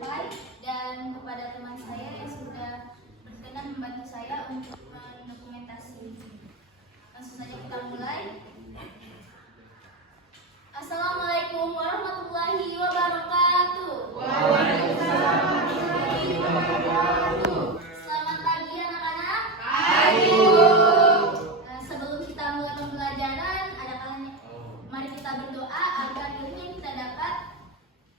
sampai, dan kepada teman saya yang sudah berkenan membantu saya untuk mendokumentasi. Langsung saja kita mulai. Assalamualaikum warahmatullahi wabarakatuh. Waalaikumsalam warahmatullahi wabarakatuh. Selamat pagi anak-anak. Pagi. Sebelum kita mulai pembelajaran, ada kalanya mari kita berdoa agar ilmu yang kita dapat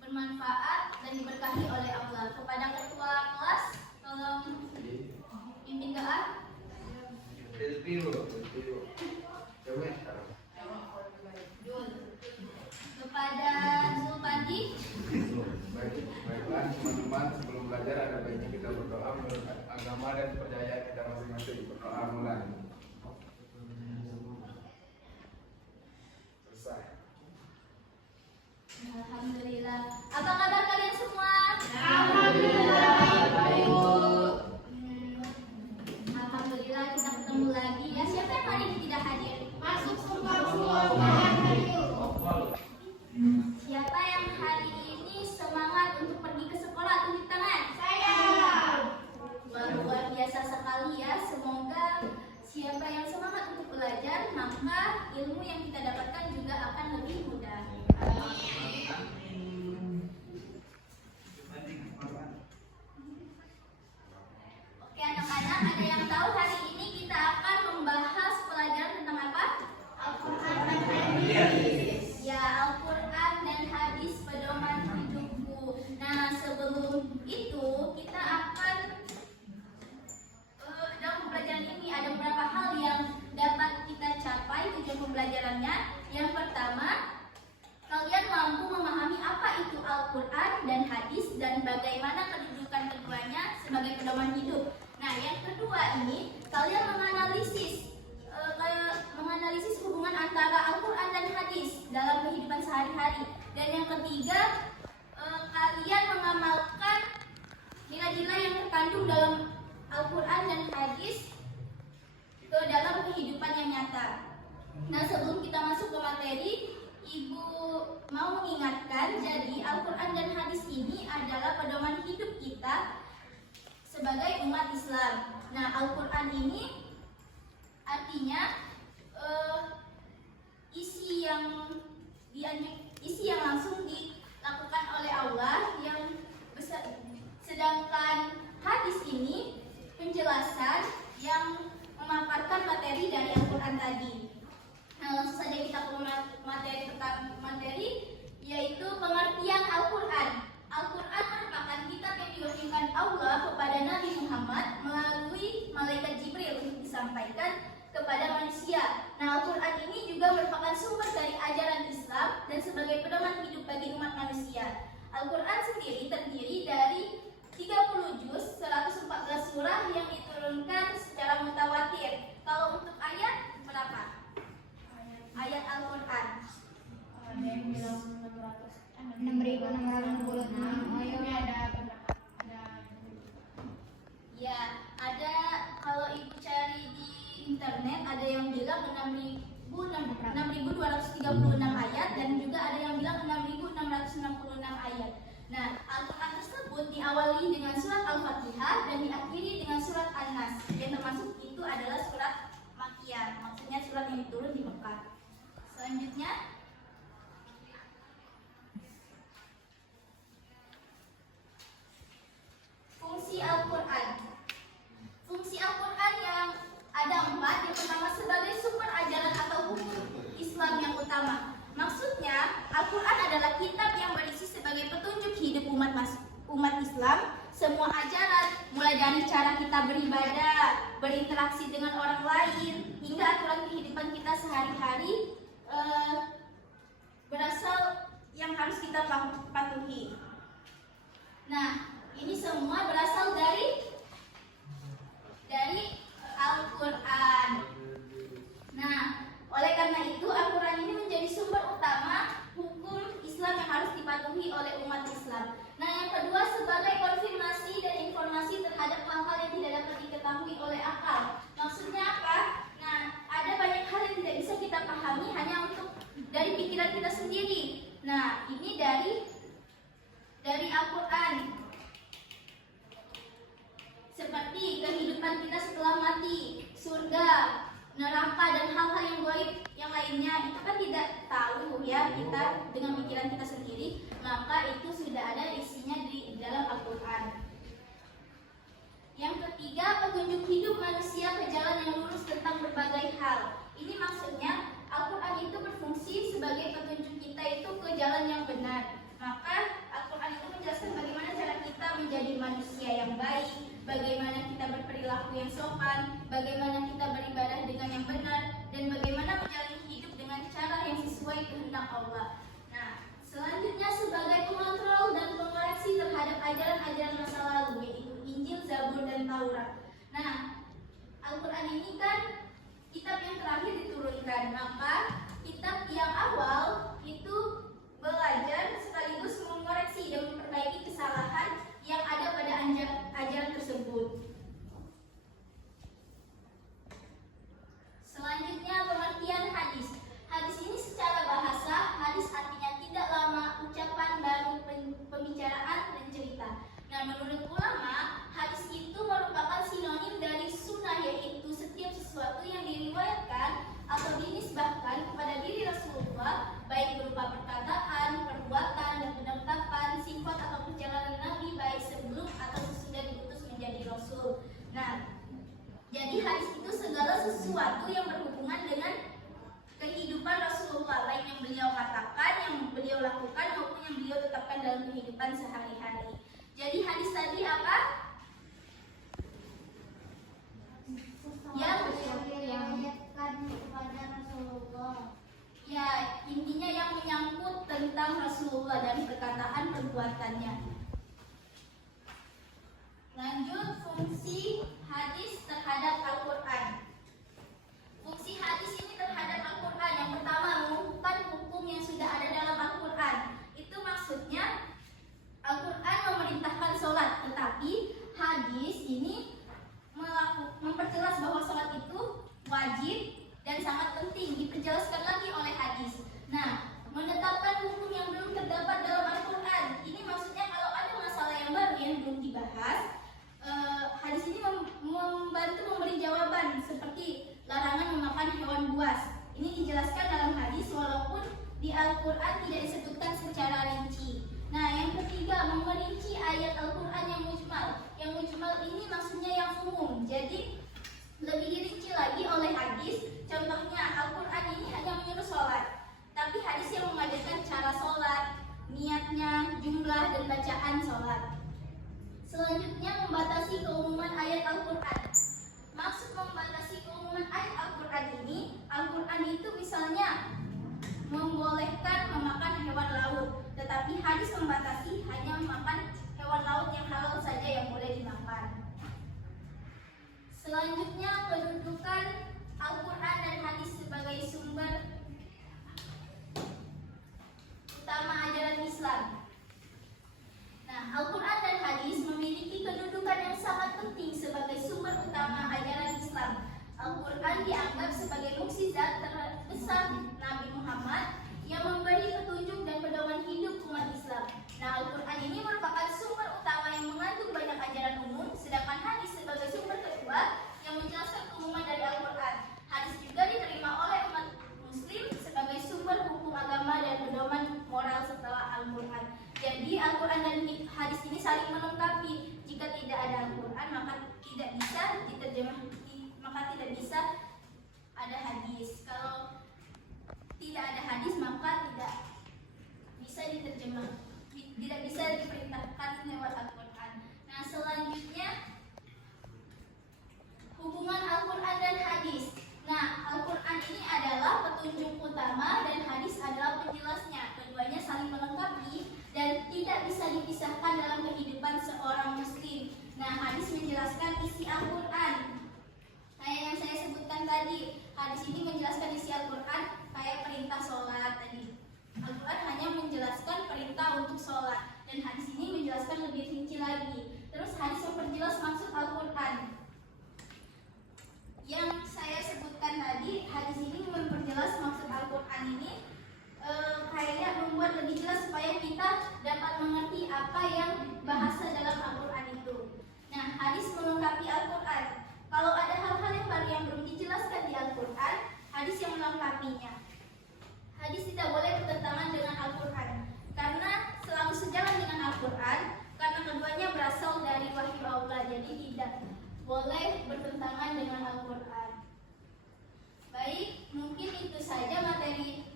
bermanfaat dan diberkahi oleh Allah. Kepada ketua kelas, tolong pimpin doa. Kepada Zulpandi. Baiklah teman-teman, sebelum belajar ada baiknya kita berdoa menurut agama dan kepercayaan kita masing-masing. Berdoa mulai. Selesai. Alhamdulillah. Apa kabar kalian semua? Alhamdulillah, baik Bu. Alhamdulillah kita ketemu lagi ya. Siapa yang hari ini tidak hadir? Masuk semua hari yuk. Siapa yang hari ini semangat untuk pergi ke sekolah? Tunjuk tangan. Saya. Luar biasa sekali ya. Semoga siapa yang semangat untuk belajar, maka ilmu yang kita dapatkan juga akan lebih mudah. Oke anak-anak, ada yang tahu hari ini kita akan membahas pelajaran tentang apa? Al-Quran dan hadis. Ya, Al-Quran dan hadis pedoman hidupku. Nah, sebelum itu kita akan dalam pembelajaran ini ada beberapa hal yang dapat kita capai tujuan pembelajarannya. Yang pertama, kalian mampu memahami apa itu Al-Quran dan hadis dan bagaimana kedudukan keduanya sebagai pedoman hidup. Nah, yang kedua ini kalian menganalisis hubungan antara Al-Quran dan hadis dalam kehidupan sehari-hari. Dan yang ketiga, kalian mengamalkan nilai-nilai yang terkandung dalam Al-Quran dan hadis ke dalam kehidupan yang nyata. Nah, sebelum kita masuk ke materi, Ibu mau mengingatkan, jadi Al-Quran dan hadis ini adalah pedoman hidup kita sebagai umat Islam. Nah, Al-Quran ini artinya isi yang langsung dilakukan oleh Allah, sedangkan hadis ini penjelasan yang memaparkan materi dari Al-Quran tadi. Nah, langsung saja kita ke materi yaitu pengertian Al-Quran. Al-Quran merupakan kitab yang diwahyukan Allah kepada Nabi Muhammad melalui malaikat Jibril untuk disampaikan kepada manusia. Nah, Al-Quran ini juga merupakan sumber dari ajaran Islam dan sebagai pedoman hidup bagi umat manusia. Al-Quran sendiri terdiri dari 30 juz, 114 surah yang diturunkan secara mutawatir. Kalau untuk ayat berapa? Ayat Al-Quran. Ada yang bilang 6.666. Ya, ada kalau ibu cari di internet ada yang bilang 6.236 ayat dan juga ada yang bilang 6.666 ayat. Nah, Al-Quran tersebut diawali dengan surat Al-Fatihah dan diakhiri dengan surat An-Nas. Yang termasuk itu adalah surat Makkiyah, maksudnya surat yang diturun di Mekah. Selanjutnya, fungsi Al-Quran. Fungsi Al-Quran yang ada 4. Yang pertama, sebagai sumber ajaran atau hukum Islam yang utama. Maksudnya, Al-Quran adalah kitab yang berisi sebagai petunjuk hidup umat Islam. Semua ajaran, mulai dari cara kita beribadah, berinteraksi dengan orang lain, hingga aturan kehidupan kita sehari-hari, berasal yang harus kita patuhi. Nah, ini semua berasal dari Al-Quran. Nah, oleh karena itu Al-Quran ini menjadi sumber utama hukum Islam yang harus dipatuhi oleh umat Islam. Nah, yang kedua, sebagai konfirmasi dan informasi terhadap hal-hal yang tidak dapat diketahui oleh akal. Maksudnya apa? Nah, ada banyak hal yang tidak bisa kita pahami hanya untuk dari pikiran kita sendiri. Nah, ini dari Al-Quran. seperti kehidupan kita setelah mati, surga, neraka, dan hal-hal yang gaib yang lainnya. Itu kan tidak tahu ya kita dengan pikiran kita sendiri, maka itu sudah ada isinya di dalam Al-Quran. Yang ketiga, petunjuk hidup manusia ke jalan yang lurus tentang berbagai hal. Ini maksudnya Al-Quran itu berfungsi sebagai petunjuk kita itu ke jalan yang benar. Maka Al-Quran itu menjelaskan bagaimana cara kita menjadi manusia yang baik, bagaimana kita berperilaku yang sopan, bagaimana kita beribadah dengan yang benar, dan bagaimana menjalani hidup dengan cara yang sesuai kehendak Allah. Nah, selanjutnya sebagai pengontrol dan pengoreksi terhadap ajaran-ajaran masa lalu, yaitu Injil, Zabur, dan Taurat. Nah, Al-Quran ini kan kitab yang terakhir diturunkan, maka kitab yang awal itu belajar sekaligus mengoreksi dan memperbaiki kesalahan yang ada pada ajaran tersebut. Selanjutnya, pengertian hadis. Hadis ini secara bahasa, hadis artinya tidak lama, ucapan baru, pembicaraan, dan cerita. Nah, menurut ulama, hadis itu merupakan sinonim dari sunnah, yaitu setiap sesuatu yang diriwayatkan atau dinisbahkan kepada diri Rasulullah, baik berupa perkataan, perbuatan, dan penetapan sifat atau perjalanan Nabi, baik sebelum atau sesudah diutus menjadi Rasul. Nah, jadi hadis itu segala sesuatu yang berhubungan dengan kehidupan Rasulullah, baik yang beliau katakan, yang beliau lakukan, maupun yang beliau tetapkan dalam kehidupan sehari-hari. Jadi hadis tadi apa? Yang diriwayatkan kepada Rasulullah. Ya, intinya yang menyangkut tentang Rasulullah dan perkataan perbuatannya. Lanjut, fungsi hadis terhadap Al-Quran. Fungsi hadis ini terhadap Al-Quran yang pertama, mengukuhkan hukum yang sudah ada dalam Al-Quran. Itu maksudnya Al-Quran memerintahkan sholat, tetapi hadis ini memperjelas bahwa sholat itu wajib dan sangat penting, diperjelaskan lagi oleh hadis. Nah, menetapkan hukum yang belum terdapat dalam Al-Quran. Ini maksudnya kalau ada masalah yang baru yang belum dibahas, hadis ini membantu memberi jawaban, seperti larangan memakan hewan buas. Ini dijelaskan dalam hadis walaupun di Al-Quran tidak disebutkan secara rinci. Nah, yang ketiga, memerinci ayat Al-Quran yang mujmal. Yang mujmal ini maksudnya yang umum, jadi lebih dirinci lagi oleh hadis. Contohnya, Al-Quran ini hanya menyuruh sholat, tapi hadis yang mengajarkan cara sholat, niatnya, jumlah, dan bacaan sholat. Selanjutnya, membatasi keumuman ayat Al-Quran. Maksud membatasi keumuman ayat Al-Quran ini, Al-Quran itu misalnya membolehkan memakan hewan laut, tetapi hadis membatasi hanya memakan hewan laut yang halal saja yang boleh dimakan. Selanjutnya, kedudukan Al-Quran dan hadis sebagai sumber utama ajaran Islam. Nah, Al-Quran dan hadis memiliki kedudukan yang sangat penting sebagai sumber utama ajaran Islam. Al-Quran dianggap sebagai mukjizat terbesar Nabi Muhammad yang memberi petunjuk dan pedoman hidup umat Islam. Nah, Al-Quran ini merupakan sumber utama yang mengandung banyak ajaran umum, sedangkan hadis sebagai sumber kedua yang menjelaskan keumuman dari Al-Quran. Hadis juga diterima oleh umat Muslim sebagai sumber hukum agama dan pedoman moral setelah Al-Quran. Jadi Al-Quran dan hadis ini saling melengkapi. Jika tidak ada Al-Quran, maka tidak bisa diterjemah, maka tidak bisa ada hadis. Kalau tidak ada hadis, maka tidak bisa diterjemah, tidak bisa diperintahkan lewat Al-Quran. Nah, selanjutnya hubungan Al-Quran dan hadis. Nah, Al-Quran ini adalah petunjuk utama dan hadis adalah penjelasnya. Keduanya saling melengkapi dan tidak bisa dipisahkan dalam kehidupan seorang muslim. Nah, hadis menjelaskan isi Al-Quran. Kayak yang saya sebutkan tadi, hadis ini menjelaskan isi Al-Quran kayak perintah sholat tadi. Al-Quran hanya menjelaskan perintah untuk sholat, dan hadis ini menjelaskan lebih rinci lagi. Terus hadis memperjelas maksud Al-Quran. Yang saya sebutkan tadi, hadis ini memperjelas maksud Al-Quran ini kayaknya membuat lebih jelas supaya kita dapat mengerti apa yang bahasa dalam Al-Quran itu. Nah, hadis melengkapi Al-Quran. Kalau ada hal-hal yang baru yang belum dijelaskan di Al-Quran, hadis yang melengkapinya. Hadis tidak boleh bertentangan dengan Al-Quran, karena selalu sejalan dengan Al-Quran, karena keduanya berasal dari wahyu Allah, jadi tidak boleh bertentangan dengan Al-Quran. Baik, mungkin itu saja materi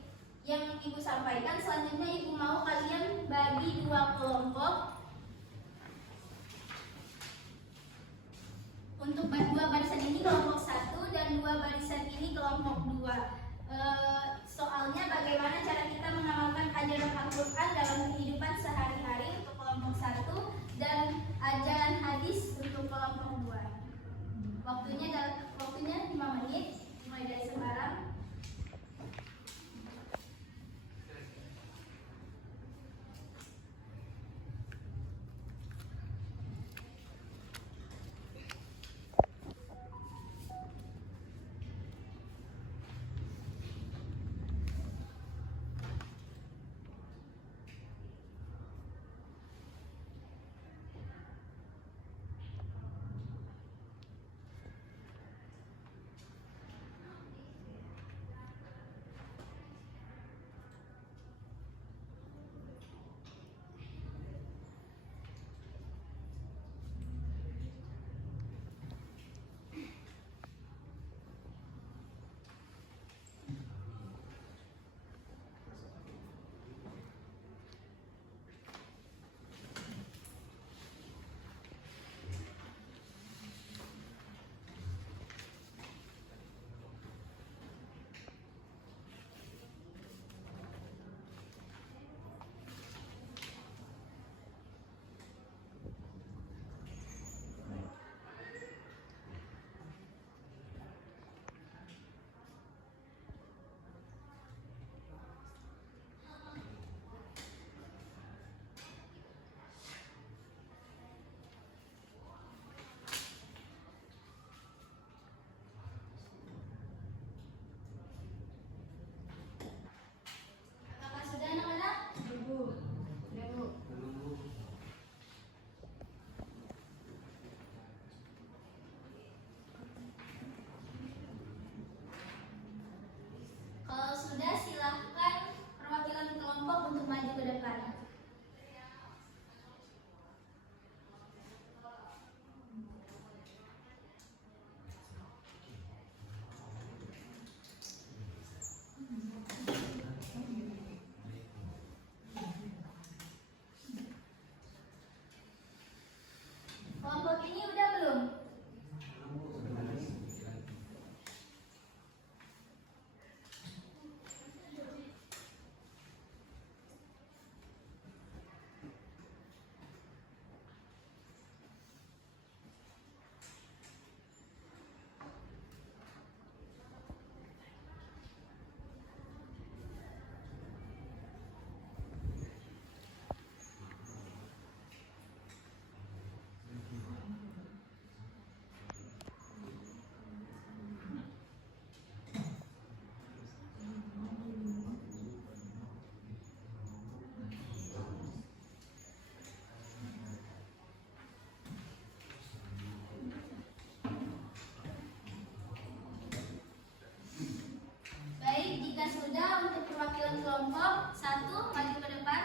yang Ibu sampaikan. Selanjutnya Ibu mau kalian bagi dua kelompok. Untuk dua barisan ini kelompok 1 dan dua barisan ini kelompok 2. Soalnya bagaimana cara kita mengamalkan ajaran Al-Quran dalam kehidupan sehari-hari untuk kelompok 1 dan ajaran hadis untuk kelompok 2. Waktunya 5 menit, mulai dari sekarang. Apakah sudah anak-anak? Kalau sudah, silahkan perwakilan kelompok untuk maju ke depan. Kelompok ini udah belum? Baik, jika sudah, untuk perwakilan kelompok 1 maju ke depan.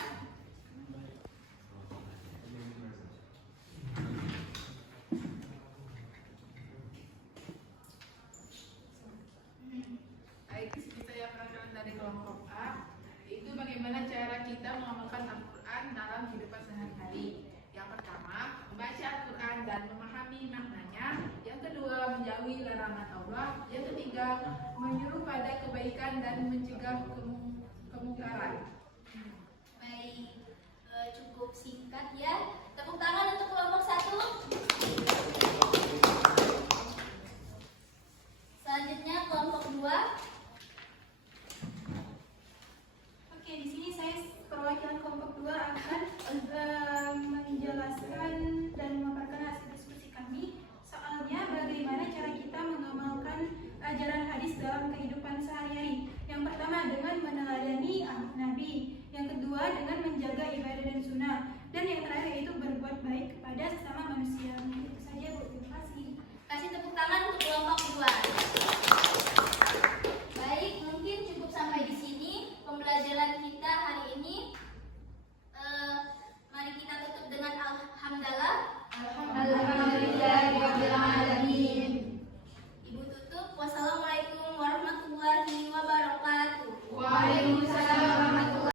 Baik, di sini saya perwakilan dari kelompok A, yaitu bagaimana cara kita mengamalkan Al-Quran dalam kehidupan sehari-hari. Yang pertama, membaca Al-Quran dan memahami maknanya. Yang kedua, menjauhi larangan Allah. Yang ketiga, menyuruh pada kebaikan dan mencegah kemungkaran. Baik, cukup singkat ya. Tepuk tangan untuk kelompok 1. Selanjutnya kelompok 2. Oke, di sini saya perwakilan kelompok 2 akan menjelaskan dan memaparkan hasil diskusi kami. Soalnya bagaimana cara kita mengamalkan ajaran hadis dalam kehidupan sehari-hari. Yang pertama dengan meneladani akhlak Nabi, yang kedua dengan menjaga ibadah dan sunnah, dan yang terakhir yaitu berbuat baik kepada sesama manusia. Itu saja. tepuk tangan untuk kelompok kedua.